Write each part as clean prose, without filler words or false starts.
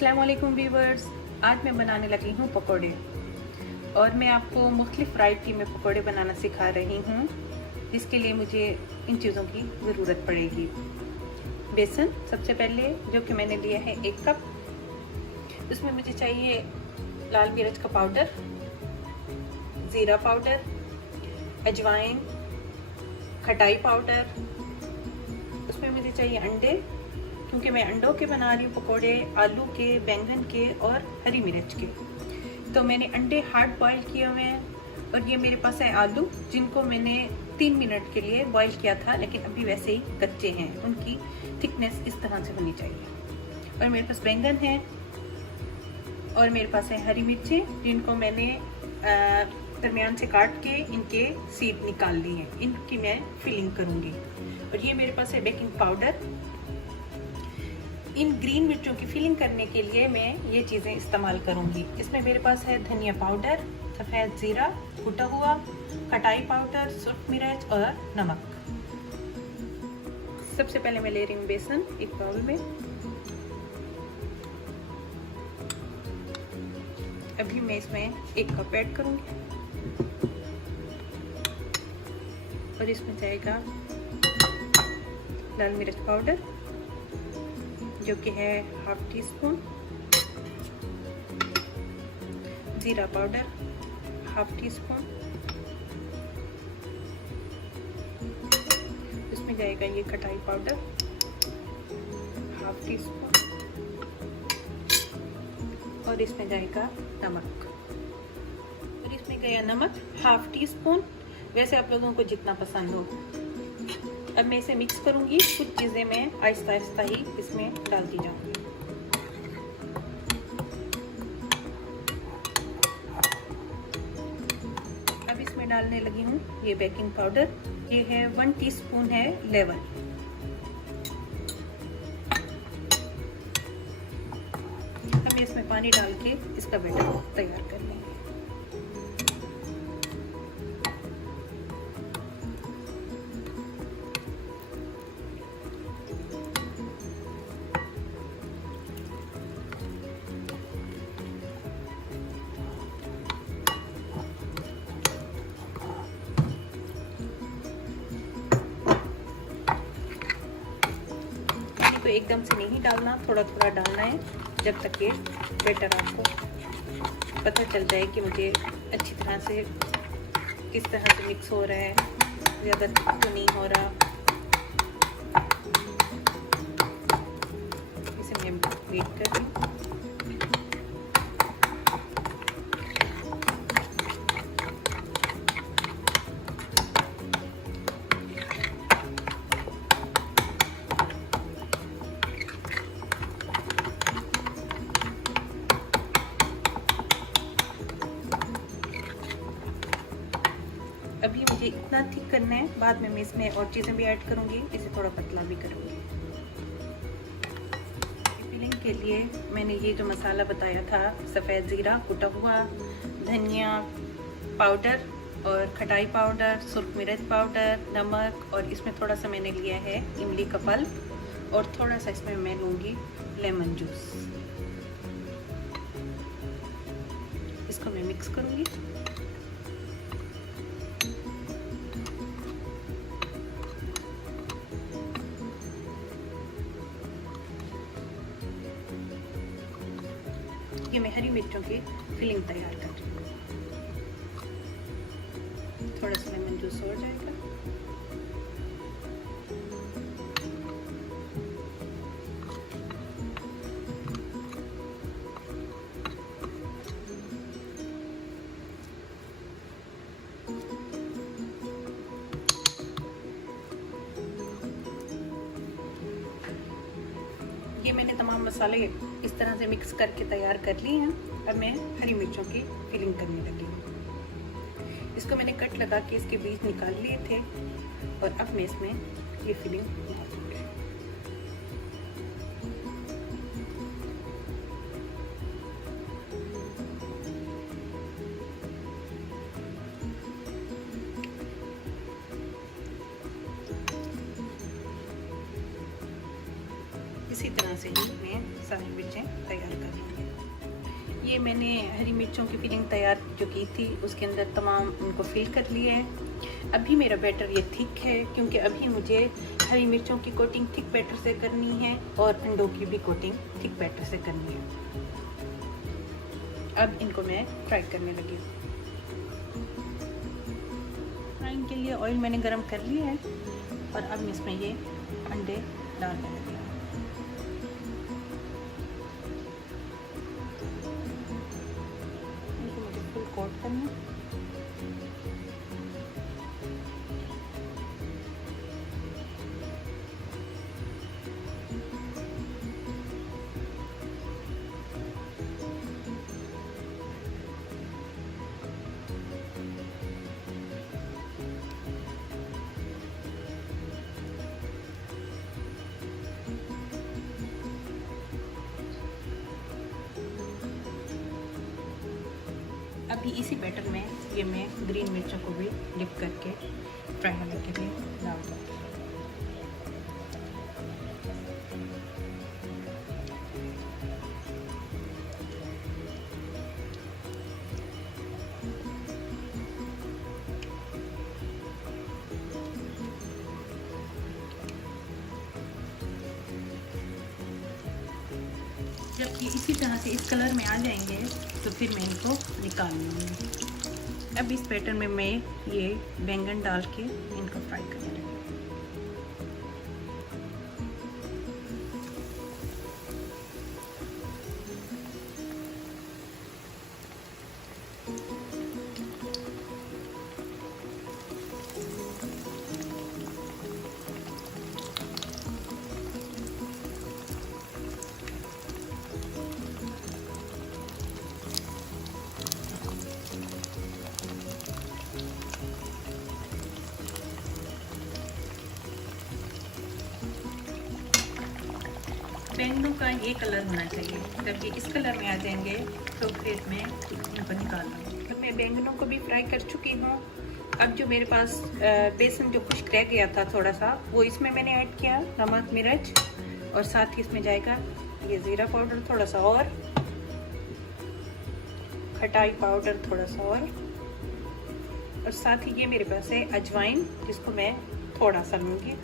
अस्सलाम वालेकुम व्यूवर्स। आज मैं बनाने लगी हूँ पकोड़े और मैं आपको मुख्तलिफ वैरायटी में पकोड़े बनाना सिखा रही हूँ, जिसके लिए मुझे इन चीज़ों की ज़रूरत पड़ेगी। बेसन सबसे पहले, जो कि मैंने लिया है 1 कप। उसमें मुझे चाहिए लाल मिर्च का पाउडर, ज़ीरा पाउडर, अजवाइन, खटाई पाउडर। उसमें मुझे चाहिए अंडे, क्योंकि मैं अंडों के बना रही हूँ पकोड़े, आलू के, बैंगन के और हरी मिर्च के। तो मैंने अंडे हार्ड बॉईल किए हुए हैं और ये मेरे पास है आलू, जिनको मैंने 3 मिनट के लिए बॉईल किया था, लेकिन अभी वैसे ही कच्चे हैं। उनकी थिकनेस इस तरह से होनी चाहिए। और मेरे पास बैंगन है और मेरे पास है हरी मिर्चें, जिनको मैंने दरमियान से काट के इनके सीड निकाल लिए हैं। इनकी मैं फिलिंग करूँगी। और ये मेरे पास है बेकिंग पाउडर। इन ग्रीन मिर्चों की फिलिंग करने के लिए मैं ये चीज़ें इस्तेमाल करूँगी। इसमें मेरे पास है धनिया पाउडर, सफ़ेद ज़ीरा कुटा हुआ, खटाई पाउडर, सुर्ख मिर्च और नमक। सबसे पहले मैं ले रही हूँ बेसन एक बाउल में। अभी मैं इसमें 1 कप ऐड करूँगी और इसमें जाएगा लाल मिर्च पाउडर, जो कि है 1/2 टीस्पून, जीरा पाउडर 1/2 टीस्पून, इसमें जाएगा ये खटाई पाउडर 1/2 टीस्पून और इसमें जाएगा नमक। और इसमें गया नमक 1/2 टीस्पून, वैसे आप लोगों को जितना पसंद हो। अब मैं इसे मिक्स करूंगी। कुछ चीज़ें मैं आहिस्ता आहिस्ता ही इसमें डालती जाऊंगी। अब इसमें डालने लगी हूँ ये बेकिंग पाउडर। ये है 1 टीस्पून है लेवल। अब मैं इसमें पानी डाल के इसका बैटर तैयार कर लेंगे। तो एकदम से नहीं डालना, थोड़ा थोड़ा डालना है, जब तक ये बैटर आपको पता चल जाए कि मुझे अच्छी तरह से किस तरह से मिक्स हो रहा है, ज़्यादा तो नहीं हो रहा। इसे मैं वेट कर रही हूँ। अभी मुझे इतना थिक करना है, बाद में मैं इसमें और चीज़ें भी ऐड करूँगी, इसे थोड़ा पतला भी करूँगी। फिलिंग के लिए मैंने ये जो मसाला बताया था, सफ़ेद ज़ीरा कुटा हुआ, धनिया पाउडर और खटाई पाउडर, सुर्ख मिर्च पाउडर, नमक, और इसमें थोड़ा सा मैंने लिया है इमली का पल्प और थोड़ा सा इसमें मैं लूँगी लेमन जूस। इसको मैं मिक्स करूँगी। ये मैं हरी मिर्चों की फिलिंग तैयार कर रही हूँ। थोड़ा सा लेमन जूस हो जाएगा। ये मैंने तमाम मसाले इस तरह से मिक्स करके तैयार कर लिए हैं। अब मैं हरी मिर्चों की फिलिंग करने लगी हूँ। इसको मैंने कट लगा के इसके बीज निकाल लिए थे और अब मैं इसमें ये फिलिंग डालूंगी। इसी तरह से ही मैं सारी मिर्चें तैयार कर लूँगी। ये मैंने हरी मिर्चों की फिलिंग तैयार जो की थी उसके अंदर तमाम उनको फिल कर लिए हैं। अभी मेरा बैटर ये थिक है क्योंकि अभी मुझे हरी मिर्चों की कोटिंग थिक बैटर से करनी है और अंडों की भी कोटिंग थिक बैटर से करनी है। अब इनको मैं फ्राई करने लगी हूँ। फ्राइंग के लिए ऑयल मैंने गरम कर लिया है और अब मैं इसमें ये अंडे डालने लगी हूँ। इनको मुझे फुल कोट करना है। अभी इसी बैटर में ये मैं ग्रीन मिर्चों को भी डिप करके फ्राई होने के लिए डाल दूँगी। जब ये इसी तरह से इस कलर में आ जाएंगे तो फिर मैं इनको निकाल लूँगी। अब इस बैटर में मैं ये बैंगन डाल के इनको फ्राई करने लगी। बैंगनों का ये कलर होना चाहिए। जब ये इस कलर में आ जाएंगे तो फिर मैं इनको निकाल लूँगी। तो मैं बैंगनों को भी फ्राई कर चुकी हूँ। अब जो मेरे पास बेसन जो खुश्क रह गया था थोड़ा सा, वो इसमें मैंने ऐड किया, नमक मिर्च, और साथ ही इसमें जाएगा ये ज़ीरा पाउडर थोड़ा सा, और खटाई पाउडर थोड़ा सा, और साथ ही ये मेरे पास है अजवाइन, जिसको मैं थोड़ा सा लूँगी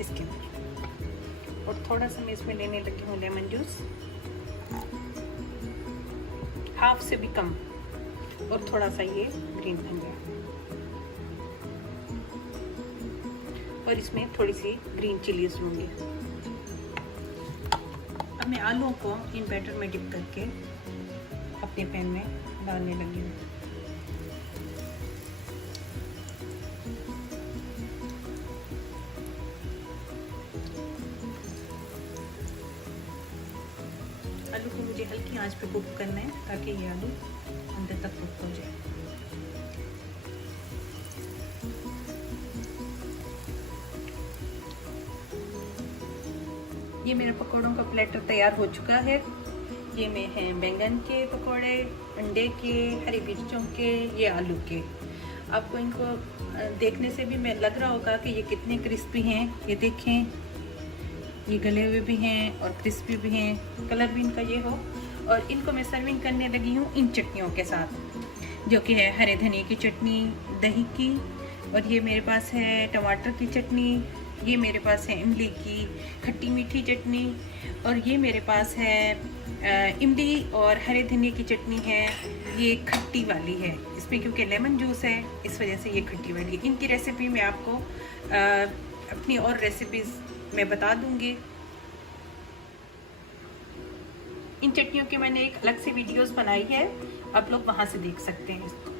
इसके अंदर, और थोड़ा सा मैं इसमें लेने लगी हूँ लेमन जूस, हाफ से भी कम, और थोड़ा सा ये ग्रीन धनिया, और इसमें थोड़ी सी ग्रीन चिलीज लूँगी। अब मैं आलूओं को इन बैटर में डिप करके अपने पैन में डालने लगी हूँ। आलू को मुझे हल्की आंच पे कुक करना है ताकि ये आलू अंदर तक कुक हो जाए। ये मेरे पकौड़ों का प्लेटर तैयार हो चुका है। ये में है बैंगन के पकौड़े, अंडे के, हरी मिर्चों के, ये आलू के। आपको इनको देखने से भी मैं लग रहा होगा कि ये कितने क्रिस्पी हैं। ये देखें, ये गले हुए भी हैं और क्रिस्पी भी हैं, कलर भी इनका ये हो। और इनको मैं सर्विंग करने लगी हूँ इन चटनियों के साथ, जो कि है हरे धनिए की चटनी, दही की, और ये मेरे पास है टमाटर की चटनी, ये मेरे पास है इमली की खट्टी मीठी चटनी, और ये मेरे पास है इमली और हरे धनिए की चटनी है, ये खट्टी वाली है। इसमें क्योंकि लेमन जूस है इस वजह से ये खट्टी वाली है। इनकी रेसिपी मैं आपको अपनी और रेसिपीज़ मैं बता दूंगी। इन चटनियों के मैंने एक अलग से वीडियोस बनाई है, आप लोग वहां से देख सकते हैं इसको।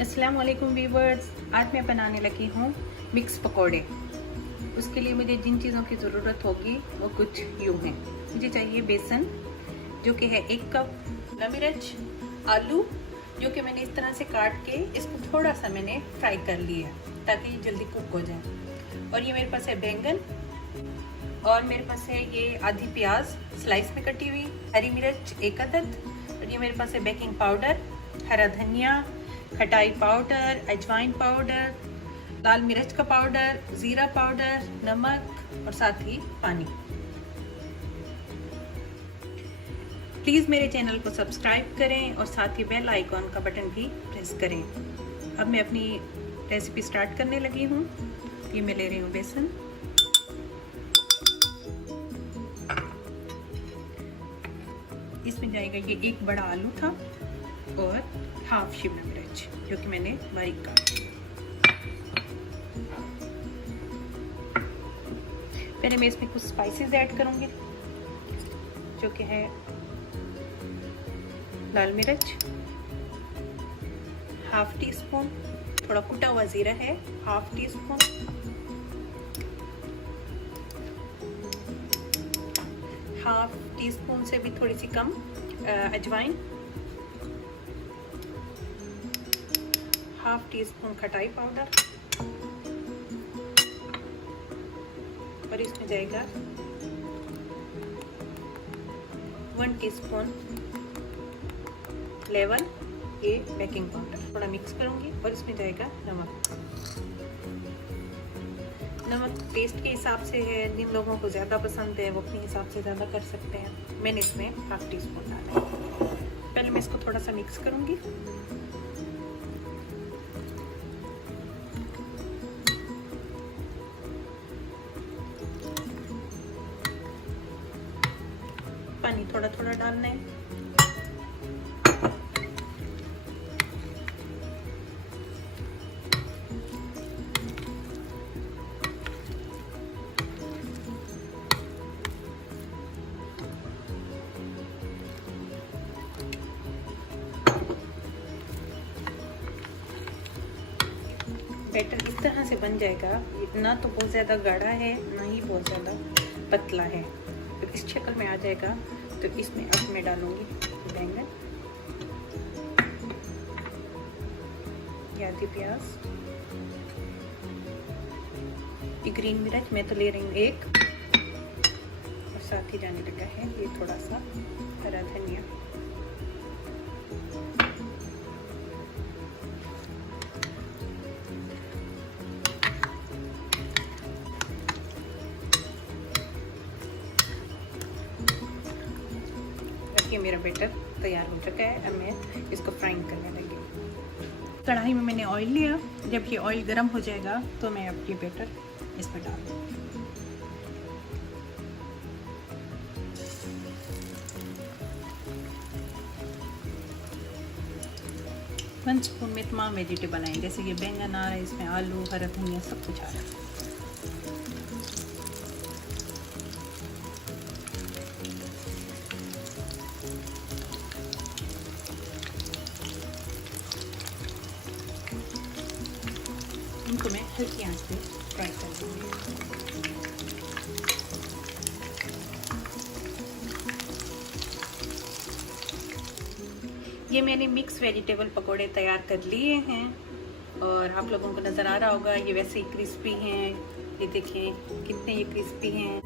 अस्सलाम वालेकुम व्यूअर्स, आज मैं बनाने लगी हूँ मिक्स पकोड़े। उसके लिए मुझे जिन चीज़ों की ज़रूरत होगी वो कुछ यूँ हैं। मुझे चाहिए बेसन जो कि है 1 कप, शिमला मिर्च, आलू जो कि मैंने इस तरह से काट के इसको थोड़ा सा मैंने फ्राई कर लिया ताकि ये जल्दी कुक हो जाए। और ये मेरे पास है बैंगन, और मेरे पास है ये आधी प्याज स्लाइस में कटी हुई, हरी मिर्च 1 अदद, और ये मेरे पास है बेकिंग पाउडर, हरा धनिया, खटाई पाउडर, अजवाइन पाउडर, लाल मिर्च का पाउडर, ज़ीरा पाउडर, नमक और साथ ही पानी। प्लीज़ मेरे चैनल को सब्सक्राइब करें और साथ ही बेल आइकॉन का बटन भी प्रेस करें। अब मैं अपनी रेसिपी स्टार्ट करने लगी हूँ। ये मैं ले रही हूँ बेसन, इसमें जाएगा ये 1 बड़ा आलू था और हाफ शिमला मिर्च जो कि मैंने बारीक काटी। पहले मैं इसमें कुछ स्पाइसेस ऐड करूंगी जो कि है लाल मिर्च, हाफ टी स्पून, थोड़ा कुटा हुआ जीरा है half tea spoon, half tea spoon से भी थोड़ी सी कम अजवाइन, हाफ टी स्पून खटाई पाउडर, और इसमें जाएगा 1 teaspoon level A baking powder. थोड़ा मिक्स करूंगी और इसमें जाएगा नमक। नमक टेस्ट के हिसाब से है, जिन लोगों को ज़्यादा पसंद है वो अपने हिसाब से ज़्यादा कर सकते हैं। मैंने इसमें हाफ टी स्पून डाला है। पहले मैं इसको थोड़ा सा मिक्स करूंगी। पानी थोड़ा थोड़ा डालना है। बैटर इस तरह से बन जाएगा। इतना तो बहुत ज़्यादा गाढ़ा है, ना ही बहुत ज़्यादा पतला है। तो इस शक्ल में आ जाएगा तो इसमें अब मैं डालूंगी बैंगन, आधी प्याज, ये ग्रीन मिर्च मैं तो ले रही हूँ 1, और साथ ही जाने लगा है ये थोड़ा सा हरा धनिया। ये मेरा बैटर तैयार हो चुका है। अब मैं इसको फ्राइंग करने लगी। कढ़ाई में मैंने ऑयल लिया। जब ये ऑयल गर्म हो जाएगा तो मैं अब ये बैटर इसमें डाल दूँगी। 1 स्पून में तमाम वेजिटेबल आए, जैसे कि बैंगन आ रहा है, इसमें आलू, हरा धनिया सब कुछ आ रहा है। इनको मैं हल्की आंच पे फ्राई कर दूँगी। ये मैंने मिक्स वेजिटेबल पकोड़े तैयार कर लिए हैं और आप लोगों को नज़र आ रहा होगा ये वैसे ही क्रिस्पी हैं। ये देखें कितने ये क्रिस्पी हैं।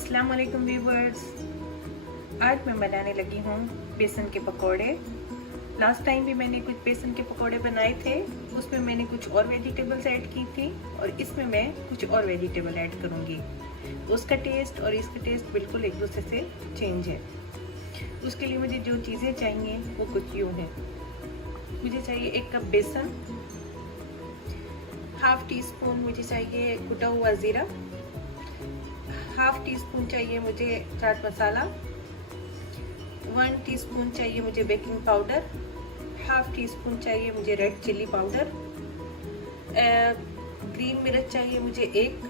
अस्सलाम वालेकुम व्यूवर्स, आज मैं बनाने लगी हूँ बेसन के पकोड़े। लास्ट टाइम भी मैंने कुछ बेसन के पकोड़े बनाए थे, उसमें मैंने कुछ और वेजिटेबल्स ऐड की थी और इसमें मैं कुछ और वेजिटेबल ऐड करूँगी। उसका टेस्ट और इसका टेस्ट बिल्कुल एक दूसरे से चेंज है। उसके लिए मुझे जो चीज़ें चाहिए वो कुछ यूँ है। मुझे चाहिए 1 कप बेसन, हाफ टी स्पून मुझे चाहिए कुटा हुआ ज़ीरा, हाफ टी स्पून चाहिए मुझे चाट मसाला, 1 टीस्पून चाहिए मुझे baking powder, half tea spoon चाहिए मुझे रेड चिल्ली पाउडर, ग्रीन मिर्च चाहिए मुझे 1,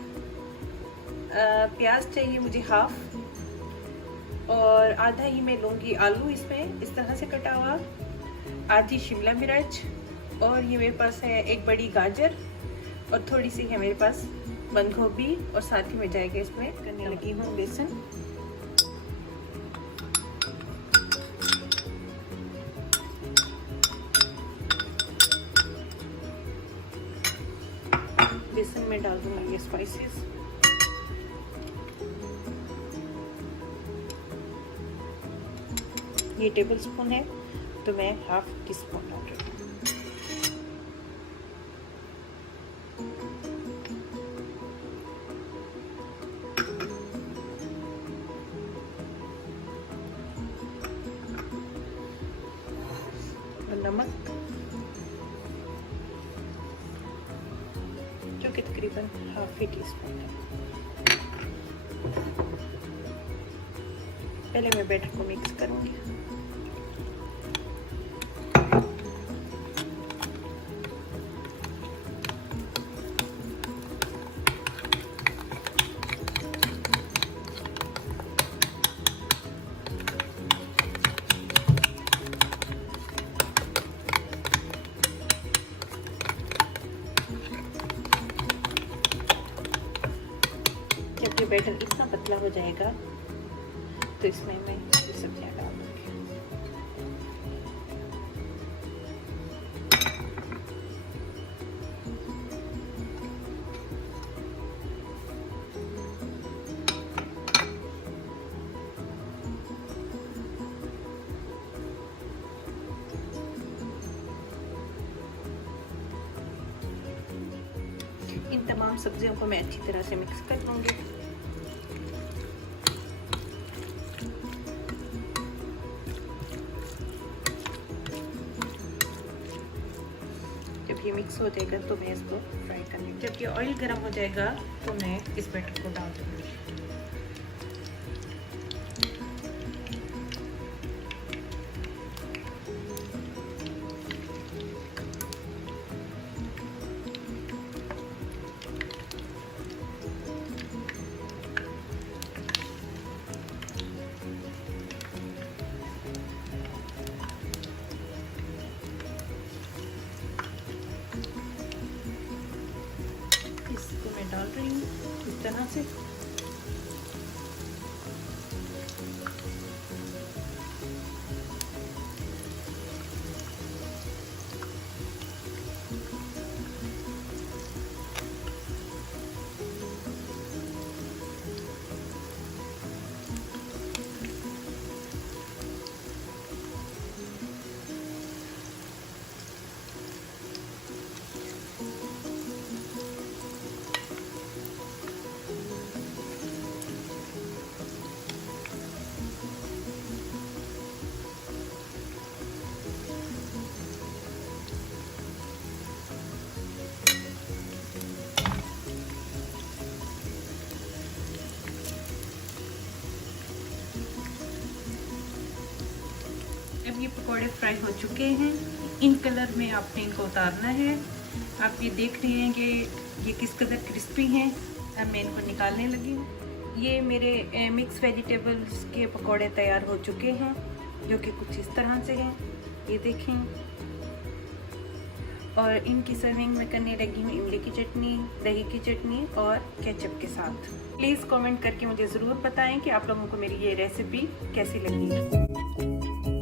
प्याज चाहिए मुझे हाफ और आधा ही मैं लूँगी आलू इसमें इस तरह से कटा हुआ, आधी शिमला मिर्च और ये मेरे पास है 1 बड़ी गाजर और थोड़ी सी है मेरे पास बंद गोभी और साथ ही में जाएगा इसमें करने लगी हूँ बेसन। बेसन में डाल दूंगा ये स्पाइसेस, ये टेबल स्पून है तो मैं हाफ टी स्पून डाल रही हूँ। नमक जो कि तकरीबन हाफ टी स्पून है। पहले मैं बैटर को मिक्स करूंगी। जब ये बैटर इतना पतला हो जाएगा तो इसमें मैं ये सब्जियां डाल दूंगी। इन तमाम सब्जियों को मैं अच्छी तरह से मिक्स कर लूँगी। जब ये मिक्स हो जाएगा तो मैं इसको फ्राई करने, जब ये ऑयल गर्म हो जाएगा तो मैं इस बैटर को डाल दूँगी। डाल रही हूँ इस तरह से। अब ये पकोड़े फ्राई हो चुके हैं, इन कलर में आपने इनको उतारना है। आप ये देख रहे हैं कि ये किस कदर क्रिस्पी हैं। अब मैं इनको निकालने लगी हूँ। ये मेरे मिक्स वेजिटेबल्स के पकोड़े तैयार हो चुके हैं जो कि कुछ इस तरह से हैं, ये देखें। और इनकी सर्विंग में करने लगी हूँ इमली की चटनी, दही की चटनी और केचप के साथ। प्लीज़ कमेंट करके मुझे ज़रूर बताएं कि आप लोगों को मेरी ये रेसिपी कैसी लगी।